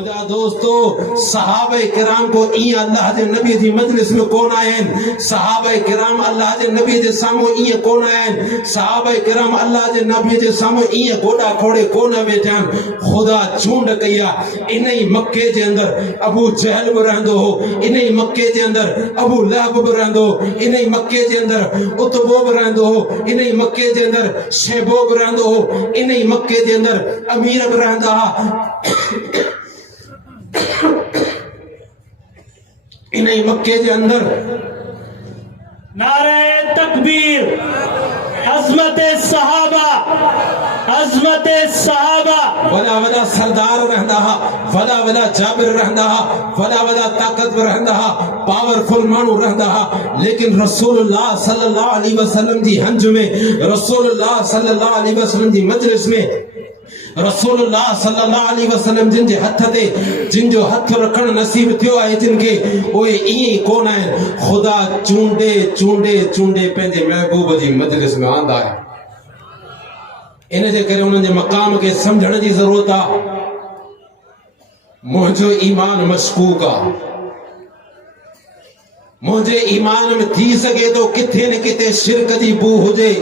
मुझा दोस्तों सहाबा किराम को ईअं अल्लाह जे नबी जी मजलिस में कोन आहिनि। सहाबा किराम अल्लाह जे नबी जे साम्हूं ईअं कोन आहिनि। सहाबा किराम अल्लाह जे नबी जे साम्हूं ईअं गोॾा खोड़े कोन वेठा आहिनि। ख़ुदा चूंड कई आहे। इन ई मके जे अंदर अबू जहल बि रहंदो हो, इन ई मके जे अंदर अबू लहब बि रहंदो हो, इन ई मके जे अंदर उतबो बि रहंदो हो, इन ई मके जे अंदर शैबो बि रहंदो हो, इन ई मके जे अंदर अमीर बि रहंदा हुआ। इन ही मक्के के अंदर नारे तकबीर, अज़मत सहाबा, अज़मत सहाबा, वला वला सरदार रहंदा हा, वला वला जाबिर रहंदा हा, वला वला ताकतवर रहंदा हा, पावरफुल मानू रहंदा हा। लेकिन रसूलुल्लाह सल्लल्लाहु अलैहि वसल्लम जी हंज में, रसूलुल्लाह सल्लल्लाहु अलैहि वसल्लम जी मजलिस में, रसूलुल्लाह सल्लल्लाहु अलैहि वसल्लम जिन जे हथ ते जिन जो हथ रखण नसीब थियो आहे जिन के ओए ई कोन आहिनि। ख़ुदा चूंडे चूंडे चूंडे पंहिंजे महबूब जी मजलिस में आंदा आहे। इन जे करे उन्हनि जे मक़ाम खे समझण जी ज़रूरत आहे। मुंहिंजो ईमान मशकूक आहे। मुंहिंजे ईमान में थी सघे थो किथे न किथे शिरक जी बू हुजे,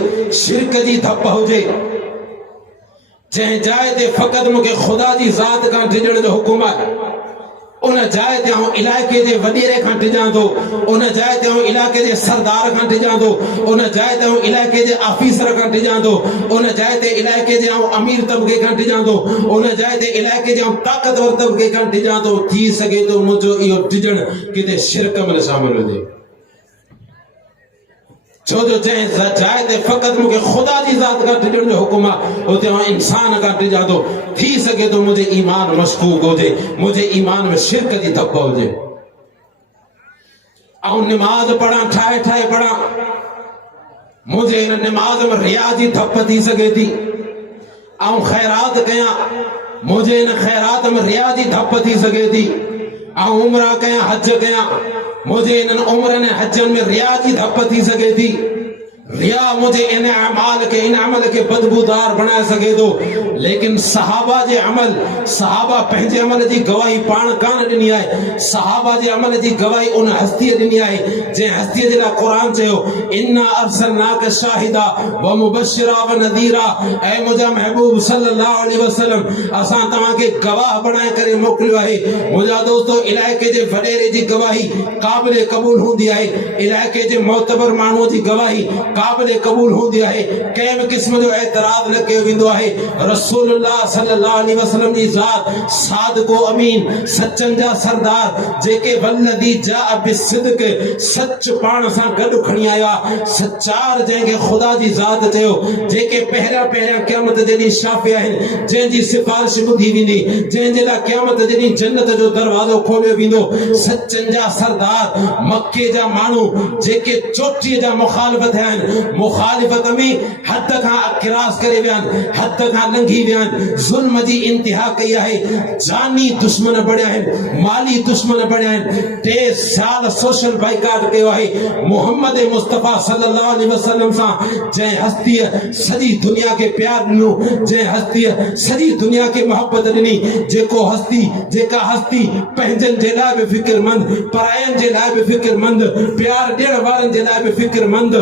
शिरक जी धप हुजे। जंहिं जाइ ते फ़क़त मूंखे ख़ुदा जी ज़ात खां डिॼण जो हुकुम आहे, उन जाइ ते आउं इलाइक़े जे वॾेरे खां डिॼां थो, उन जाइ ते आउं इलाइक़े जे सरदार खां डिॼां थो, उन जाइ ते आउं इलाइक़े जे ऑफिसर खां डिॼां थो, उन जाइ ते इलाइक़े जे आउं अमीर तबके खां डिॼां थो, उन जाइ ते इलाइक़े जे आउं ताक़तवर तबके खां डिॼां थो। थी सघे थो मुंहिंजो इहो डिॼण किथे शिरक में शामिल हुजे। छो जो जंहिं जाइ ते फ़क़त मूंखे ख़ुदा जी ज़ात खां डिॼण जो हुकुम आहे, उते आउं इंसान खां डिॼां थो। थी सघे थो मुंहिंजे ईमान मशकूक हुजे, मुंहिंजे ईमान में शिरक जी धप हुजे। आउं निमाज़ पढ़ां, ठाहे ठाहे पढ़ां, मुंहिंजे इन निमाज़ में रिया जी धप थी सघे थी। आउं ख़ैरात कयां, मुंहिंजे इन ख़ैरात में रिया जी धप थी सघे थी। आउं उम्रा कयां, हज कयां, मुझे इन उम्रन हजन में रिया जी धप थी सके थी। रिया मुझे इन अमल के बदबूदार बनाए सके थो। लेकिन सहाबा जे अमल, सहाबा पंहिंजे अमल जी गवाही पाण कान ॾिनी आहे। सहाबा जे अमल जी गवाही उन हस्तीअ ॾिनी आहे जंहिं हस्तीअ जे लाइ क़ुरान चयो, इन्ना अरसलनाक शाहिदा व मुबशिरा व नदीरा। ऐं मुंहिंजा महबूब सल्लल्लाहु अलैहि वसल्लम, असां तव्हांखे गवाह बणाए करे मोकिलियो आहे। मुंहिंजा दोस्तो, इलाइक़े जे वॾेरे जी गवाही क़ाबिल क़बूल हूंदी आहे। इलाइक़े जे मोतबर माण्हूअ जी गवाही क़ाबिल क़बूल हूंदी आहे। कंहिं बि क़िस्म जो एतराज़ न कयो वेंदो आहे। रसूलुल्लाह सल्लल्लाहु अलैहि वसल्लम जी ज़ात सादिक़ो अमीन, सचनि जा सरदार, जेके वल्लदी जाअ बिसिद्क़, सच पाण सां गॾु खणी आया। सचार जंहिंखे ख़ुदा जी ज़ात चयो, जेके पहिरियां पहिरियां क़यामत जे ॾींहुं शाफ़े आहिनि, जंहिंजी सिफ़ारिश ॿुधी वेंदी, जंहिंजे लाइ क़यामत जे ॾींहुं जन्नत जो दरवाज़ो खोलियो वेंदो। सचनि जा सरदार, मके जा माण्हू जेके चोटीअ जा मुखालिफ़ थिया आहिनि, मुखालिफ़त में हद खां किरास करे विया आहिनि, हद खां लंघी विया आहिनि, ज़ुल्म जी इंतिहा कई आहे। जानी दुश्मन बणिया आहिनि, माली दुश्मन बणिया आहिनि। 3 साल सोशल बाइकाट कयो आहे मोहम्मद मुस्तफ़ा सल्लल्लाहु अलैहि वसल्लम सां, जंहिं हस्तीअ सॼी दुनिया खे प्यार ॾिनो, जंहिं हस्तीअ सॼी दुनिया खे मोहब्बत ॾिनी, जेका हस्ती पंहिंजनि जे लाइ बि फ़िक्रमंद, परायनि जे लाइ बि फ़िक्रमंद, प्यार ॾियण वारनि जे लाइ बि फ़िक्रमंद,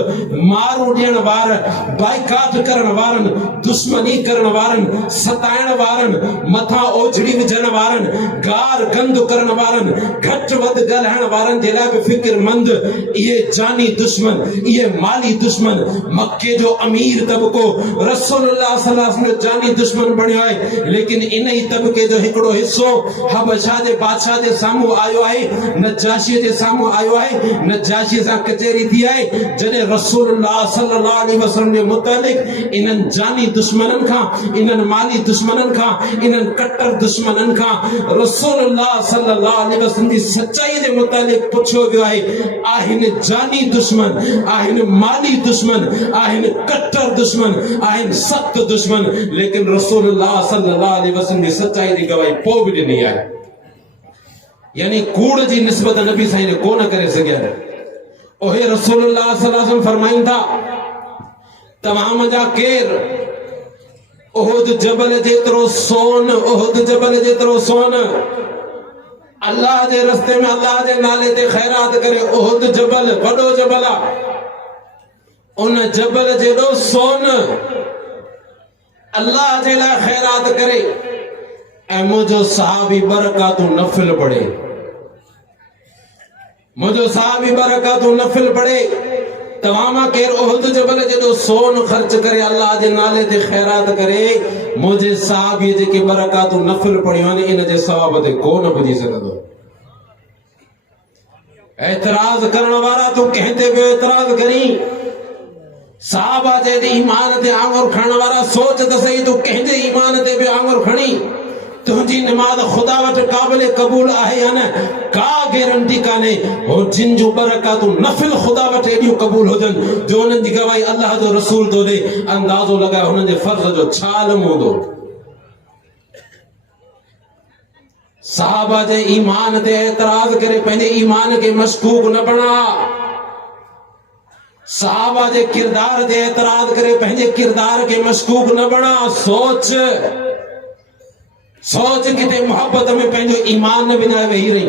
मारू ॾियण वार, बाइकाट करण वारनि, दुश्मनी करण वारनि, सताइण वारनि, मथां ओझड़ी विझण वारनि, गार गंद करण वारनि, घटि वधि ॻाल्हाइण वारनि जे लाइ बि फ़िक्रमंद। इहे जानी दुश्मन, इहे माली दुश्मन, मके जो अमीर तबको रसूलुल्लाह सल्लल्लाहु अलैहि वसल्लम जो जानी दुश्मन बणियो आहे। लेकिन इन ई तबके जो हिकिड़ो हिस्सो हबशा जे बादशाह जे साम्हूं आयो आहे, नजाशी जे साम्हूं आयो आहे। नजाशी सां कचहरी थी आहे। जॾहिं रसूलुल्लाह सल्लल्लाहु अलैहि वसल्लम जे मुतालिक इन्हनि जानी दुश्मननि खां, इन्हनि माली दुश्मननि खां, इन्हनि कट्टर दुश्मननि खां रसूलुल्लाह सल्लल्लाहु अलैहि वसल्लम जी सच्चाई जे मुतालिक पुछियो वियो आहे, आहिनि जानी दुश्मन, आहिनि माली दुश्मन, आहिनि कट्टर दुश्मन, आहिनि सख्त दुश्मन। लेकिन रसूलुल्लाह सल्लल्लाहु अलैहि वसल्लम जी सच्चाई जी गवाही पोइ बि ॾिनी आहे। यानी कूड़ जी निस्बत नबी साईं ने कोन करे सघिया। ओहे रसूलुल्लाह सल्लल्लाहु अलैहि वसल्लम फरमाइनि था, तव्हां मुंहिंजा केर? उहुद जबल जेतिरो सोन, उहुद जबल जेतिरो सोन। अल्लाह जे रस्ते में अल्लाह जे नाले ते खैरात करे। उहुद जबल वॾो जबल आहे, उन जबल जेॾो सोन अल्लाह जे लाइ खैरात करे। ऐं मुंहिंजो सहाबी बरकातूं नफ़िल पढ़े, मुंहिंजो सहाबी बरकातूं नफ़िल पढ़े। तव्हां मां केरु उहुद जबल जेॾो सोन ख़र्च करे अल्लाह जे नाले ते खैरात करे, मुंहिंजे सहाबी जेके बरकातूं नफ़िल पढ़ियूं आहिनि इन जे सवाब ते कोन पुॼी सघंदो। एतराज़ करण वारा तूं कंहिं ते बि एतराज़ करी, साहबा जे ईमान ते आङुर खणण वारा सोच त सही, तूं कंहिंजे ईमान ते बि आङुर खणी तुंहिंजी निमाज़ ख़ुदा वटि क़ाबिल क़बूल आहे या न, का गारंटी कान्हे। हो जिन जूं बरकातूं नफ़िल ख़ुदा वटि एॾियूं क़बूल हुजनि जो उन्हनि जी गवाही अल्लाह जो रसूल थो ॾे, अंदाज़ो लॻाए हुननि जे फर्ज़ जो छा आलम हूंदो। साहबा जे ईमान ते एतराज़ करे पंहिंजे ईमान खे मशकूक न बणा। साहबा जे किरदार ते एतराज़ करे पंहिंजे किरदार खे मशकूक न बणा। सोच सोच किथे मोहब्बत में पंहिंजो ईमान न विञाए वेही रही,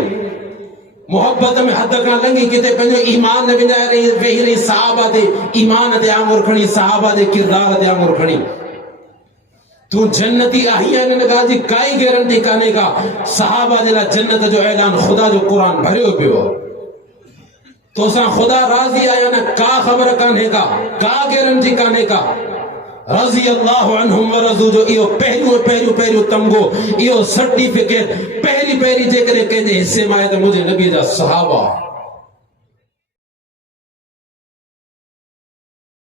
मोहब्बत में हद खां लंघी किथे पंहिंजो ईमान न विञाए वेही रही। साहबा ते ईमान ते आङुर खणी, साहबा जे किरदार ते आङुर खणी। तूं जन्नती आहीं हिन ॻाल्हि जी काई गारंटी कान्हे का। साहबा जे लाइ जन्नत जो ऐलान ख़ुदा जो क़ुर भरियो पियो। तोसां ख़ुदा राज़ी आहे या न, का ख़बर कान्हे का गारंटी कान्हे का। रज़ी अल्लाहु अन्हुम व रज़ू जो इहो पहिरियों तमगो, इहो सर्टिफिकेट पहिरीं जेकॾहिं कंहिंजे हिसे में आहे त मुंहिंजे नबी जा सहाबा।